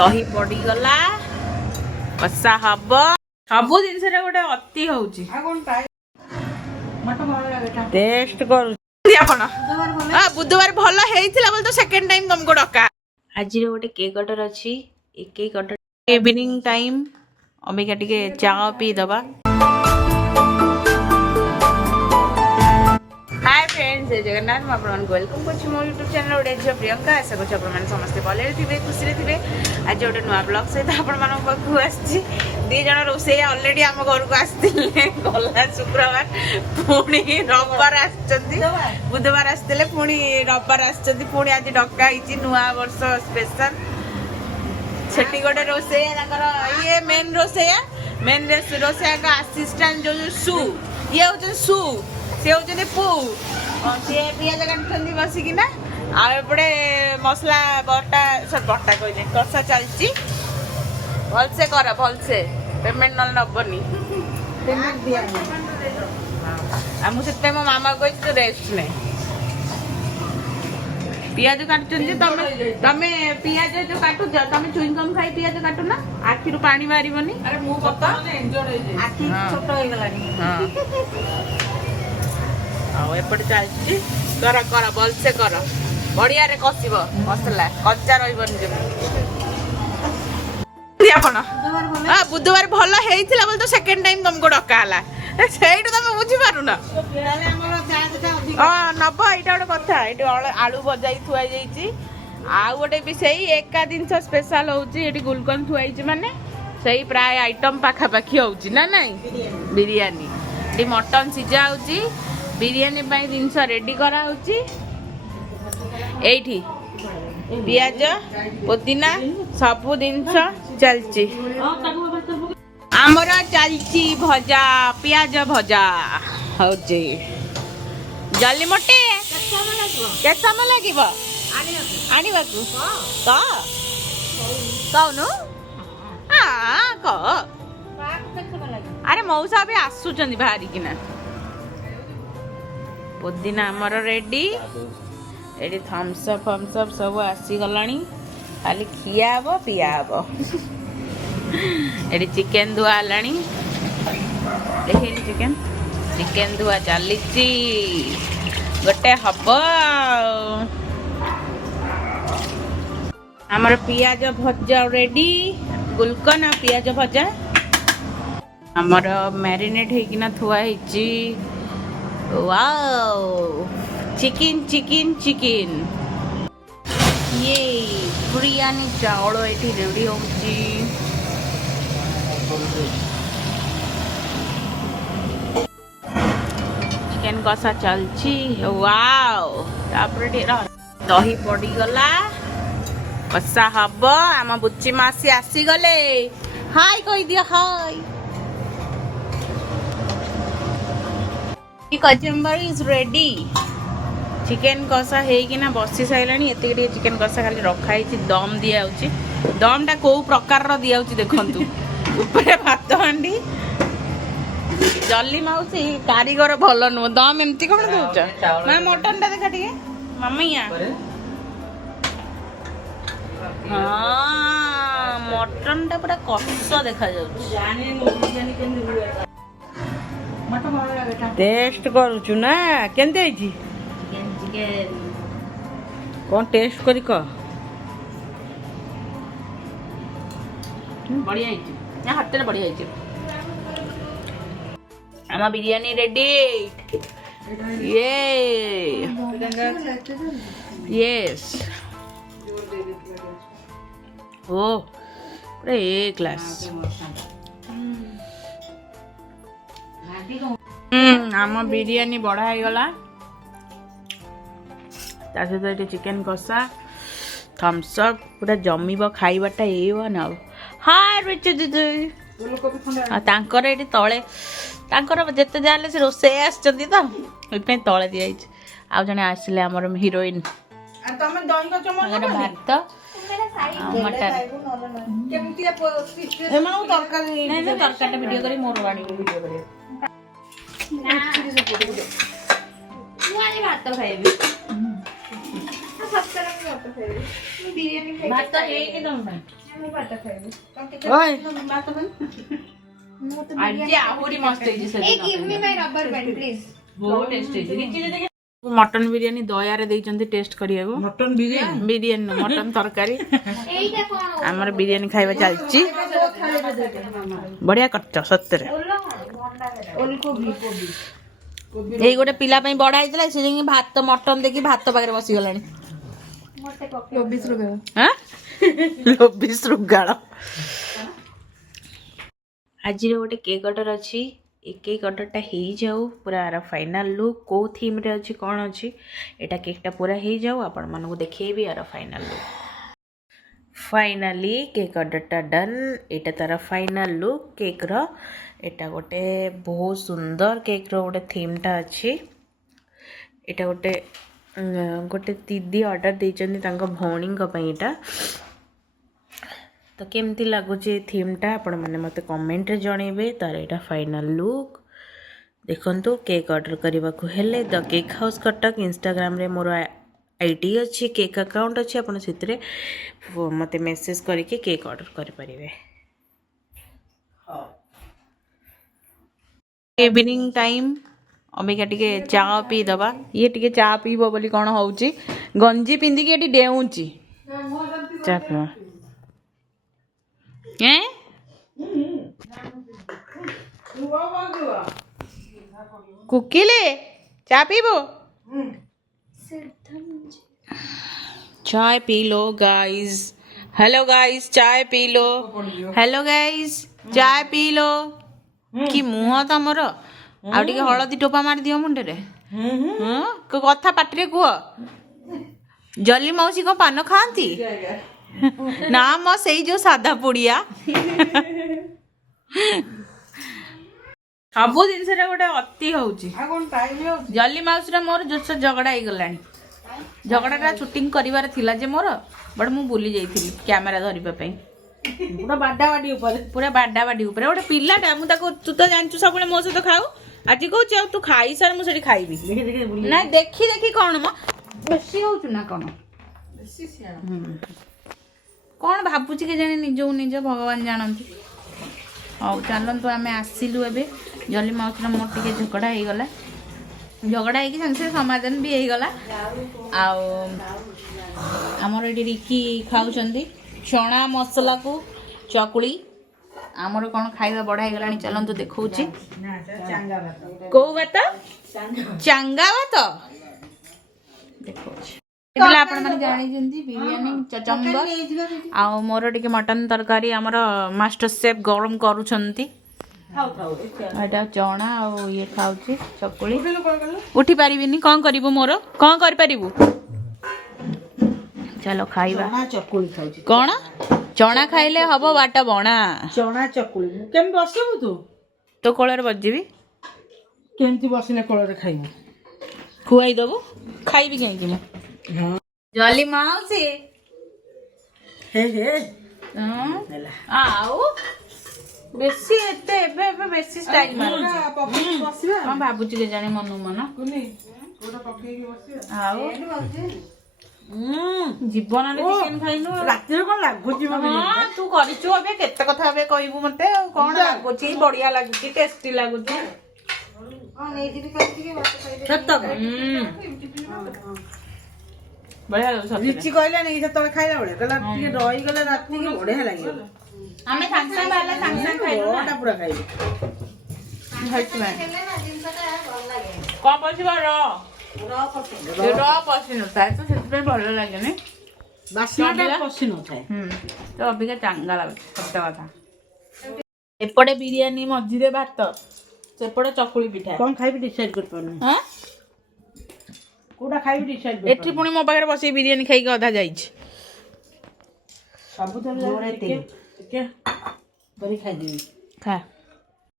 दही पड़गला कषा हम सब जिन गोटे अति हूँ टेस्ट कर बुधवार भल होता तो सेकेंड टाइम तुमको डका आज गोटे केक ऑर्डर अच्छी cake order evening time Abika टिके चा पी दबा हाय फ्रेंड्स जय जगन्नाथ मैं आपको वेलकम कर मो यूट्यूब चैनल गोटे झील प्रियंका आशा कर समस्ते भले थे खुशी थे आज गोटे नुआ ब्लॉग सहित आपको आसी दी जन रोसे अलरेडी आम घर को आसते गला शुक्रवार पुणी रविवार बुधवार आसते पुणी रविवार पुणी आज डका नुआ वर्ष स्पेशल सेठी गोटे रोसैया ये मेन रोसैया का असिस्टेंट जो सु ये हूँ सु सी हूँ पु सी पिज काटुंट बसिकिना आउे मसला बटा सब बटा कहले कषा चलती भलसे कर भलसे पेमेंट ना नबनी मुझे मो मामा कही तो रेस्ट ने पियाज काटुंट तमे पियाज जो काटुच तमे चुईंगम खाई पियाज काटु ना आखिरु पानी मारिबनी अरे मु पता आखि छोट हो गलानी एपटे चलती कर कर भलसे कर बढ़िया रे कसिब मसला कच्चा रही बुधवार भल होता तो सेकेंड टाइम तुमको डका से तुम बुझीपार नब यहाँ गोटे कथा ये आलू भजा थुआई आउ गोटे भी से एका जिनस स्पेशल होची गुलकंद थुआई माने सही प्राय आइटम पाखापाखि होची ना नहीं बिरयानी मटन सिझा होची बिरयानी पाई जिनस रेडी करा होची एठी पियाज पुदीना सब जिनस चलची आमर चलची भजा पियाज भजा होची जल्दी मोटे के समय लगे आने कहनु अरे मौसा भी आसुचंदी बाहरी किना पुदीना आमर रेडी ये थम्स अप सब आसीगलानी खाली खिया हम पिया हम ये चिकेन धुआ है देखे चिकेन धुआ चली गोटे हम आमर पियाज भजा रेडी गुलकन आ पियाज भजा आमर मैरिनेट होकिना थुआ है वाओ चिकन चिकन चिकन ये बिरयानी चावल ये रेडी हो चिकन कषा चलची वाओ दही पड़गला कषा हम आम बुच्ची मासी आसीगले हाय कही दिया हाय कचम्बर इज रेडी चिकेन कषा होना बसी सारे ये चिकेन कषा खाली रखाई दम दिया दम टा कौ प्रकार दिया देखु ऊपर भात हांडी जल्दी माउसी कारीगर भल नुह दम एमती कौन दौच मैं मटन टा देखा टे मम्मिया हाँ मटन टा पूरा कष देखा टेस्ट करुचु ना केंते कौन टेस्ट करी कह बढ़िया हाथ बढ़िया आम बिरयानी रेडी ये यस ओ पूरा ए क्लास आम बिरयानी बढ़ा गला सहित चिकेन कषा थम्स अप पूरा जमीब खाइबाटा ये ना हाय रुचि दीदी तांकर ये तले तांकर जेते जाले से रोसे आछंती तो ओइपे तले दिया आ जने आसिले हमर हीरोइन आ तमे दही को चमच भात मटन केमती एमन तरकारी नहीं तरकारी वीडियो करी मोर वाणी वीडियो करी ना भात खाइबी मटन बिरियानी दयारे देइचंती टेस्ट करियागो मटन बिरियानी बिरियानी मटन तरकारी हमर बिरियानी खाइबा चलची बढ़िया करछ सत्तरे एई गोटे पिला पई बडा आइतला से जे भात मटन देखि भात पाखरे बसी गलानी लोबिस रुगाळ आज गोटे केक ऑर्डर अच्छी ए केक ऑर्डरटा हो जाऊ पूरा फाइनल लुक को थीम रे अच्छी कौन अच्छी एटा केकटा पूरा हो जाऊ आपण मानू देखेबी यार फाइनल लुक फाइनली केक ऑर्डरटा डन एटा तार फाइनल लुक केक रो एटा गोटे बहुत सुंदर केक रो गोटे थीमटा अच्छी एटा गोटे गोटे दीदी ऑर्डर देइचंदी तांको भौणींको पई एटा तो केमती लगुच थीमटा आपण मैंने मत कमेंट रे जणेबे तार एटा फाइनल लुक देखंतु केक ऑर्डर करने को हेले the cake house Cuttack Instagram रे मोर आईडी अच्छी केक अकाउंट अच्छी आपण सितरे मते मेसेज करके केक ऑर्डर करि परिबे इवनिंग टाइम अबिका टिके चा पी दबा ये टिके चा पीबो बोली कोन होउची गंजी पिंदी के एटी डेउची चा पी कुकीले चा पीबो चाय P low guys hello guys चाय पी लो हेलो गाइस चाय पी लो कि मुह तमर आ टिके हळदी टोपा मार दियो मुंडे रे कथा पाटरे कुह जली मौसी को पान खाती ना म सेई जो सादा पुड़िया सबु जिनस गोटे अति होउची जली माउस रे मोर जोस झगड़ा हो गलानी झगड़ाटा शूटिंग करिवार थिला जे मोर बट मु भूली जाइथिली कैमरा धरिबा पई पूरा बाडाबाडी ऊपर गोटे पिलाटा मु ताको तू तो जानचु सबले मो सहित खाऊ आज कहू तू खाई सार मु सेठी खाइबी ना देखी देखी कौन म बेसी होउचु ना कौन कौन भावुची के जाने निज निज भगवान जानती हौ चलतु आम आसिलु ए जली माउस मोर टे झगड़ा हो गला झगड़ा हो सागे सागे समाधान भी हो गला आमर ये रिकी खाऊँ चना मसला को चकुली आमर कौन खाଇବା बड़ा हो गला चलतु देखा कौ भात चांगा भात देखा आपण मैंने जानी बिरियानी चचम्बर आ मोर टिके मटन तरकारी आमर मास्टर शेफ गरम करूछंती एटा चना आ ये खाउची चकुली उठी पारिबिनी कौन करिवो मोर कौन कर पारिबू चलो खाइबा चना चकुली खाउची कोन चना खाइले हबो बाटा बणा चना चकुली केम बसबू तू तो कोलर बजबी केमती बसिना कोलर खाइबू खुआई दबू खाइबी केंकी म जली माउसी हे हे आओ बेसी एते एबे एबे बेसी स्टाइल मारुची बसिबा हम भाबुची के जाने मनु मन कुनी कोडा पक्के की बसिबा आओ जीवन रे चिकन खाइनु राती रे कोन लागुची मबे हां तू करिछु अबे केते कथा अबे कहबू मते कोन लागुची बढ़िया लागुची टेस्टी लागुची हां नै दिबी करती के बात खाइ सत्त बढ़िया लिची कहला नहीं जतले खाइला बळे कहला टिके रही गले राती के बढ़िया लागियो हमें सांगसा वाला सांगसा खाइलो ओटा पूरा खाइलो हट में कौन पछिबा र पछिन होता है तो सेते भलो लागे ने बासनाटा पछिन होता है तो अबिका चांगा लागे सत्य कथा एपड़े बिरयानी मझिरे भात सेपड़े चकुली पिठा कौन खाइबी डिसाइड कर पनु हां कोडा खाइबी डिसाइड एठी पुणी मो पाखरे बसी बिरयानी खाइ के अधा जाइछ सब तो के बरी खाइ देबी खा